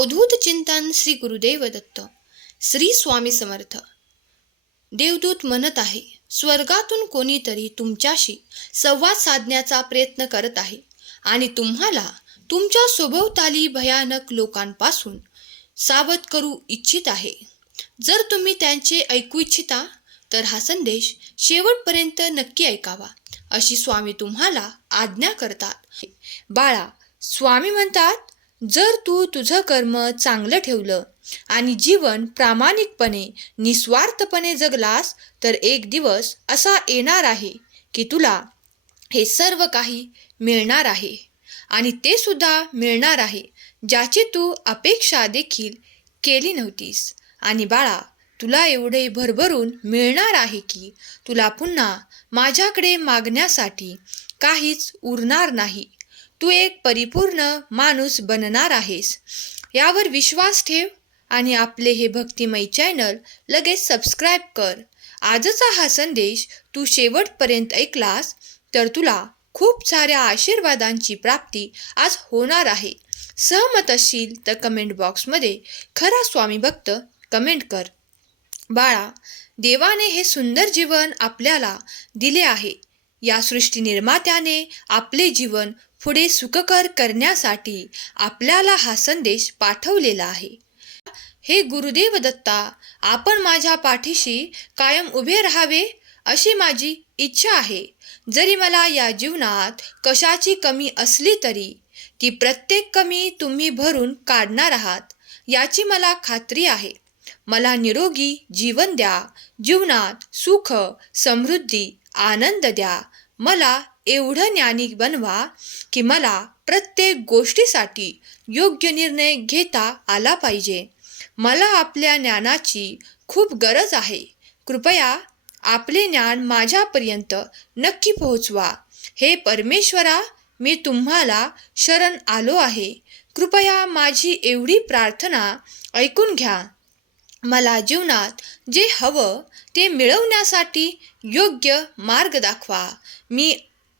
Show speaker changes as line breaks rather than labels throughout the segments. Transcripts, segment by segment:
अवधूत चिंतन श्री गुरुदेव दत्त. श्री स्वामी समर्थ. देवदूत म्हणत आहे स्वर्गातून कोणीतरी तुमच्याशी संवाद साधण्याचा प्रयत्न करत आहे आणि तुम्हाला तुमच्या सभोवताली भयानक लोकांपासून सावध करू इच्छित आहे. जर तुम्ही त्यांचे ऐकू इच्छिता तर हा संदेश शेवटपर्यंत नक्की ऐकावा अशी स्वामी तुम्हाला आज्ञा करतात. बाळा स्वामी म्हणतात जर तू तुझं कर्म चांगलं ठेवलं आणि जीवन प्रामाणिकपणे निस्वार्थपणे जगलास तर एक दिवस असा येणार आहे की तुला हे सर्व काही मिळणार आहे. आणि ते सुद्धा मिळणार आहे ज्याची तू अपेक्षा देखील केली नव्हतीस. आणि बाळा तुला एवढे भरभरून मिळणार आहे की तुला पुन्हा माझ्याकडे मागण्यासाठी काहीच उरणार नाही. तू एक परिपूर्ण माणूस बनणार आहेस. यावर विश्वास ठेव आणि आपले हे भक्तिमय चॅनल लगेच सबस्क्राईब कर. आजचा हा संदेश तू शेवटपर्यंत ऐकलास तर तुला खूप साऱ्या आशीर्वादांची प्राप्ती आज होणार आहे. सहमत असशील तर कमेंट बॉक्समध्ये खरा स्वामी भक्त कमेंट कर. बाळा देवाने हे सुंदर जीवन आपल्याला दिले आहे. या सृष्टी निर्मात्याने आपले जीवन पुढे सुखकर करण्यासाठी आपल्याला हा संदेश पाठवलेला आहे. हे गुरुदेव दत्ता आपण माझ्या पाठीशी कायम उभे राहावे अशी माझी इच्छा आहे. जरी मला या जीवनात कशाची कमी असली तरी ती प्रत्येक कमी तुम्ही भरून काढणार आहात याची मला खात्री आहे. मला निरोगी जीवन द्या जीवनात सुख समृद्धी आनंद द्या मला एवढं ज्ञानी बनवा की मला प्रत्येक गोष्टीसाठी योग्य निर्णय घेता आला पाहिजे. मला आपल्या ज्ञानाची खूप गरज आहे. कृपया आपले ज्ञान माझ्यापर्यंत नक्की पोहोचवा. हे परमेश्वरा मी तुम्हाला शरण आलो आहे. कृपया माझी एवढी प्रार्थना ऐकून घ्या. मला जीवनात जे हवं ते मिळवण्यासाठी योग्य मार्ग दाखवा. मी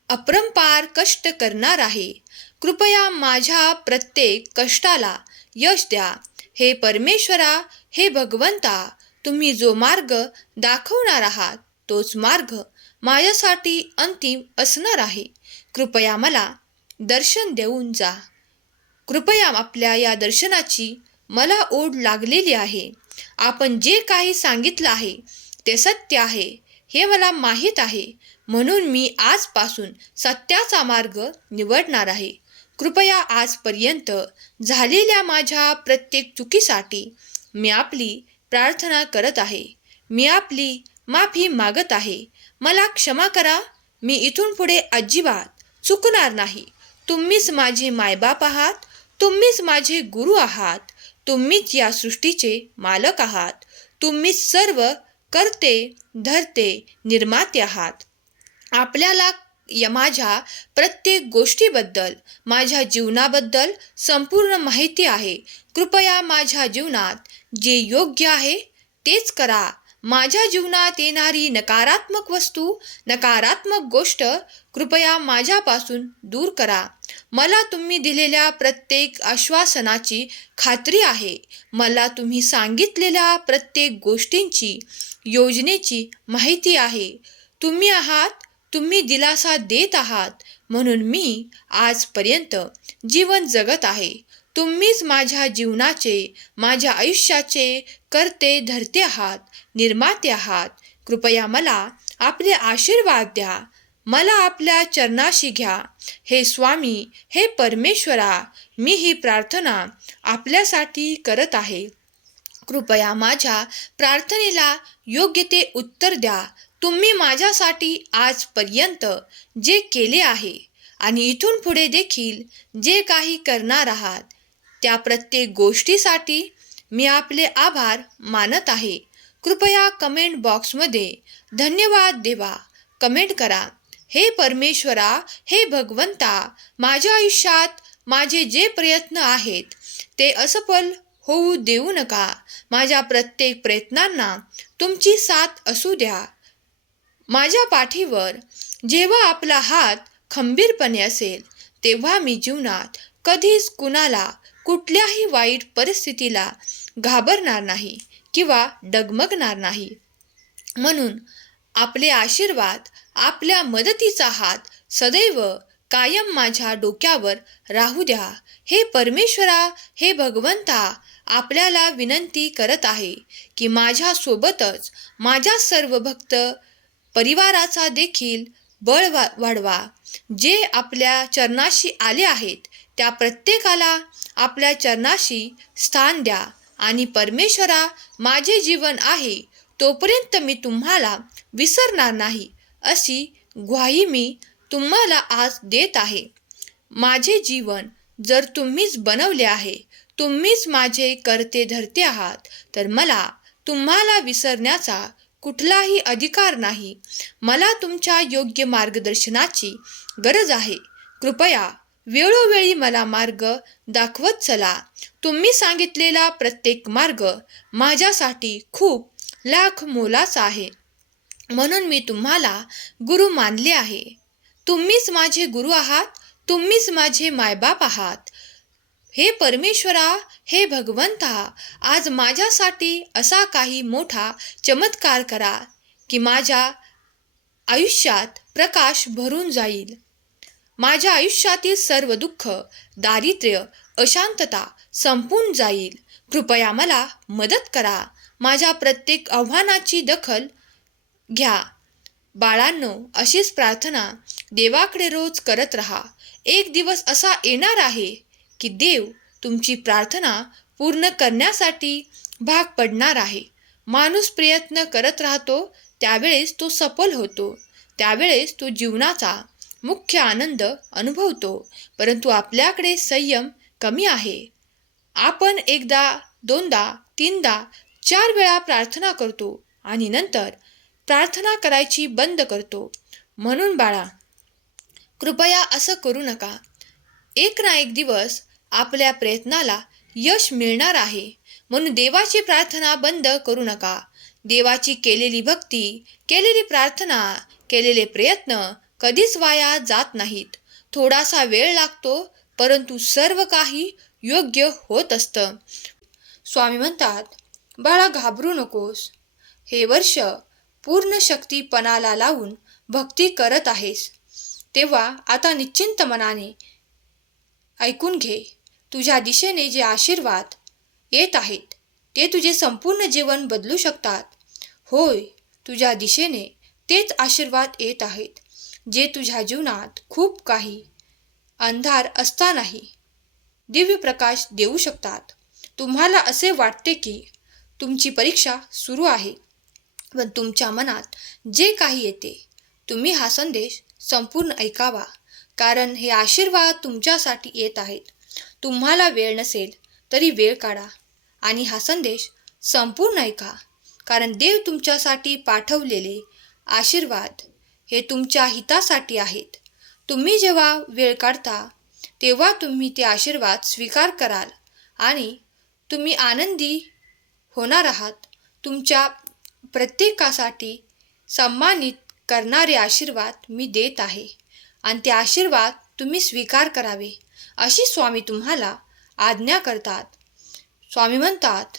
अपरंपार कष्ट करणार आहे. कृपया माझ्या प्रत्येक कष्टाला यश द्या. हे परमेश्वरा हे भगवंता तुम्ही जो मार्ग दाखवणार आहात तोच मार्ग माझ्यासाठी अंतिम असणार आहे. कृपया मला दर्शन देऊन जा. कृपया आपल्या या दर्शनाची मला ओढ लागलेली आहे. आपण जे काही सांगितलं आहे ते सत्य आहे. हे मला माहीत आहे. म्हणून मी आजपासून सत्याचा मार्ग निवडणार आहे. कृपया आजपर्यंत झालेल्या माझ्या प्रत्येक चुकीसाठी मी आपली प्रार्थना करत आहे. मी आपली माफी मागत आहे. मला क्षमा करा. मी इथून पुढे अजिबात चुकणार नाही. तुम्हीच माझे मायबाप आहात. तुम्हीच माझे गुरु आहात. तुम्हीच या सृष्टीचे मालक आहात. तुम्हीच सर्व करते धरते निर्माते आहात. आपल्याला या माझ्या प्रत्येक गोष्टीबद्दल माझ्या जीवनाबद्दल संपूर्ण माहिती आहे. कृपया माझ्या जीवनात जे योग्य आहे तेच करा. माझ्या जीवनात येणारी नकारात्मक वस्तू नकारात्मक गोष्ट कृपया माझ्यापासून दूर करा. मला तुम्ही दिलेल्या प्रत्येक आश्वासनाची खात्री आहे. मला तुम्ही सांगितलेल्या प्रत्येक गोष्टींची योजनेची माहिती आहे. तुम्ही आहात तुम्ही दिलासा देत आहात म्हणून मी आजपर्यंत जीवन जगत आहे. तुम्हीच माझ्या जीवनाचे माझ्या आयुष्याचे करते धरते आहात निर्माते आहात. कृपया मला आपले आशीर्वाद द्या. मला आपल्या चरणाशी घ्या. हे स्वामी हे परमेश्वरा मी ही प्रार्थना आपल्यासाठी करत आहे. कृपया माझ्या प्रार्थनेला योग्य ते उत्तर द्या. तुम्ही माझ्यासाठी आजपर्यंत जे केले आहे आणि इथून पुढे देखील जे काही करणार आहात त्या प्रत्येक गोष्टीसाठी मी आपले आभार मानत आहे. कृपया कमेंट बॉक्समध्ये धन्यवाद देवा. कमेंट करा. हे परमेश्वरा हे भगवंता माझ्या आयुष्यात माझे जे प्रयत्न आहेत ते असफल होऊ देऊ नका. माझ्या प्रत्येक प्रयत्नांना तुमची साथ असू द्या. माझ्या पाठीवर जेव्हा आपला हात खंबीरपणे असेल तेव्हा मी जीवनात कधीच कुणाला कुठल्याही वाईट परिस्थितीला घाबरणार नाही किंवा डगमगणार नाही. म्हणून आपले आशीर्वाद आपल्या मदतीचा हात सदैव कायम माझ्या डोक्यावर राहू द्या. हे परमेश्वरा हे भगवंता आपल्याला विनंती करत आहे की माझ्यासोबतच माझ्या सर्व भक्त परिवाराचा देखील बळ वा वाढवा. जे आपल्या चरणाशी आले आहेत त्या प्रत्येकाला आपल्या चरणाशी स्थान द्या आणि परमेश्वरा माझे जीवन आहे तोपर्यंत मी तुम्हाला विसरणार नाही. अशी ग्वाही मी तुम्हाला आज देत आहे. माझे जीवन जर तुम्हीच बनवले आहे तुम्हीच माझे करते धरते आहात तर मला तुम्हाला विसरण्याचा कुठलाही अधिकार नाही. मला तुमच्या योग्य मार्गदर्शनाची गरज आहे. कृपया वेळोवेळी मला मार्ग दाखवत चला. तुम्ही सांगितलेला प्रत्येक मार्ग माझ्यासाठी खूप लाख मोलाचा आहे. म्हणून मी तुम्हाला गुरु मानले आहे. तुम्हीच माझे गुरु आहात तुम्हीच माझे मायबाप आहात. हे परमेश्वरा हे भगवंता आज माझ्यासाठी असा काही मोठा चमत्कार करा की माझ्या आयुष्यात प्रकाश भरून जाईल. माझ्या आयुष्यातील सर्व दुःख दारिद्र्य अशांतता संपून जाईल. कृपया मला मदत करा. माझ्या प्रत्येक आव्हानाची दखल घ्या. बाळांनो अशीच प्रार्थना देवाकडे रोज करत राहा. एक दिवस असा येणार आहे की देव तुमची प्रार्थना पूर्ण करण्यासाठी भाग पडणार आहे. माणूस प्रयत्न करत राहतो त्यावेळेस तो सफल होतो. त्यावेळेस तो जीवनाचा मुख्य आनंद अनुभवतो परंतु आपल्याकडे संयम कमी आहे. आपण एकदा दोनदा तीनदा चार वेळा प्रार्थना करतो आणि नंतर प्रार्थना करायची बंद करतो. म्हणून बाळा कृपया असं करू नका. एक ना एक दिवस आपल्या प्रयत्नाला यश मिळणार आहे. म्हणून देवाची प्रार्थना बंद करू नका. देवाची केलेली भक्ती केलेली प्रार्थना केलेले प्रयत्न कधीच वाया जात नाहीत. थोडासा वेळ लागतो परंतु सर्व काही योग्य होत असतं. स्वामी म्हणतात बाळा घाबरू नकोस. हे वर्ष पूर्ण शक्तीपणाला लावून भक्ती करत आहेस. तेव्हा आता निश्चिंत मनाने ऐकून घे. तुझ्या दिशेने जे आशीर्वाद येत आहेत ते तुझे संपूर्ण जीवन बदलू शकतात. होय तुझ्या दिशेने तेच आशीर्वाद येत आहेत जे तुझ्या जीवनात खूप काही अंधार असतानाही दिव्य प्रकाश देऊ शकतात. तुम्हाला असे वाटते की तुमची परीक्षा सुरू आहे. पण तुमच्या मनात जे काही येते तुम्ही हा संदेश संपूर्ण ऐकावा. कारण हे आशीर्वाद तुमच्यासाठी येत आहेत. तुम्हाला वेळ नसेल तरी वेळ काढा आणि हा संदेश संपूर्ण ऐका. कारण देव तुमच्यासाठी पाठवलेले आशीर्वाद हे तुमच्या हितासाठी आहेत. तुम्ही जेव्हा वेळ काढता तेव्हा तुम्ही ते आशीर्वाद स्वीकार कराल आणि तुम्ही आनंदी होणार आहात. तुमच्या प्रत्येकासाठी सन्मानित करणारे आशीर्वाद मी देत आहे. आणि ते आशीर्वाद तुम्ही स्वीकार करावे अशी स्वामी तुम्हाला आज्ञा करतात. स्वामी म्हणतात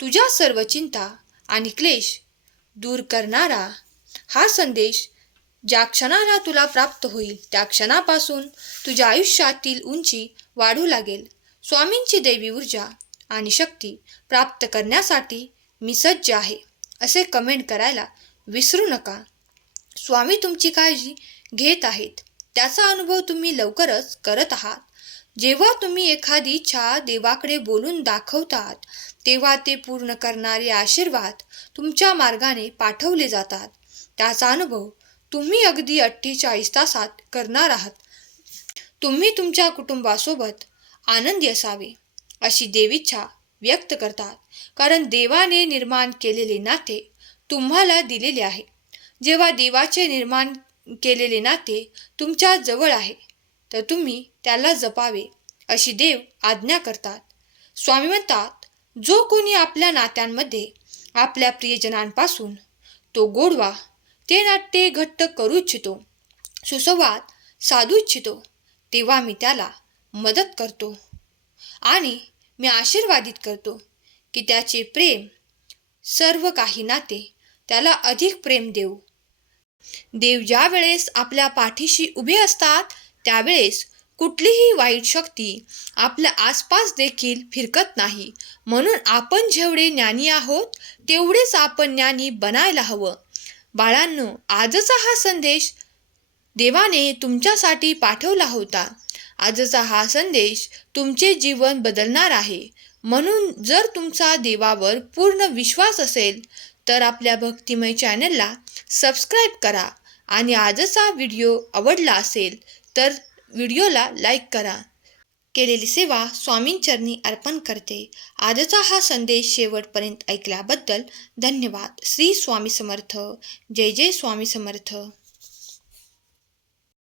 तुझ्या सर्व चिंता आणि क्लेश दूर करणारा हा संदेश ज्या क्षणाला तुला प्राप्त होईल त्या क्षणापासून तुझ्या आयुष्यातील उंची वाढू लागेल. स्वामींची देवी ऊर्जा आणि शक्ती प्राप्त करण्यासाठी मी सज्ज आहे. असे कमेंट करायला विसरू नका. स्वामी तुमची काळजी घेत आहेत. त्याचा अनुभव तुम्ही लवकरच करत आहात. जेव्हा तुम्ही एखादी इच्छा देवाकडे बोलून दाखवतात तेव्हा ते पूर्ण करणारे आशीर्वाद तुमच्या मार्गाने पाठवले जातात. त्याचा अनुभव तुम्ही अगदी अठ्ठेचाळीस तासात करणार आहात. तुम्ही तुमच्या कुटुंबासोबत आनंदी असावे अशी देवीच्छा व्यक्त करतात. कारण देवाने निर्माण केलेले नाते तुम्हाला दिलेले आहे. जेव्हा देवाचे निर्माण केलेले नाते तुमच्या जवळ आहे तर तुम्ही त्याला जपावे अशी देव आज्ञा करतात. स्वामी म्हणतात जो कोणी आपल्या नात्यांमध्ये आपल्या प्रियजनांपासून तो गोडवा ते नाट्य घट्ट करू इच्छितो सुसंवाद साधू इच्छितो तेव्हा मी त्याला मदत करतो आणि मी आशीर्वादित करतो. की त्याचे प्रेम सर्व काही नाते त्याला अधिक प्रेम देऊ. देव ज्या वेळेस आपल्या पाठीशी उभे असतात त्यावेळेस कुठलीही वाईट शक्ती आपल्या आसपास देखील फिरकत नाही. म्हणून आपण जेवढे ज्ञानी आहोत तेवढेच आपण ज्ञानी बनायला हवं. बाळांनो आजचा हा संदेश देवाने तुमच्यासाठी पाठवला होता. आजचा हा संदेश तुमचे जीवन बदलणार आहे. म्हणून जर तुमचा देवावर पूर्ण विश्वास असेल तर आपल्या भक्तिमय चॅनलला सबस्क्राईब करा आणि आजचा व्हिडिओ आवडला असेल तर व्हिडिओला लाईक करा. केलेली सेवा स्वामींचरणी अर्पण करते. आजचा हा संदेश शेवटपर्यंत ऐकल्याबद्दल धन्यवाद. श्री स्वामी समर्थ. जय जय स्वामी समर्थ.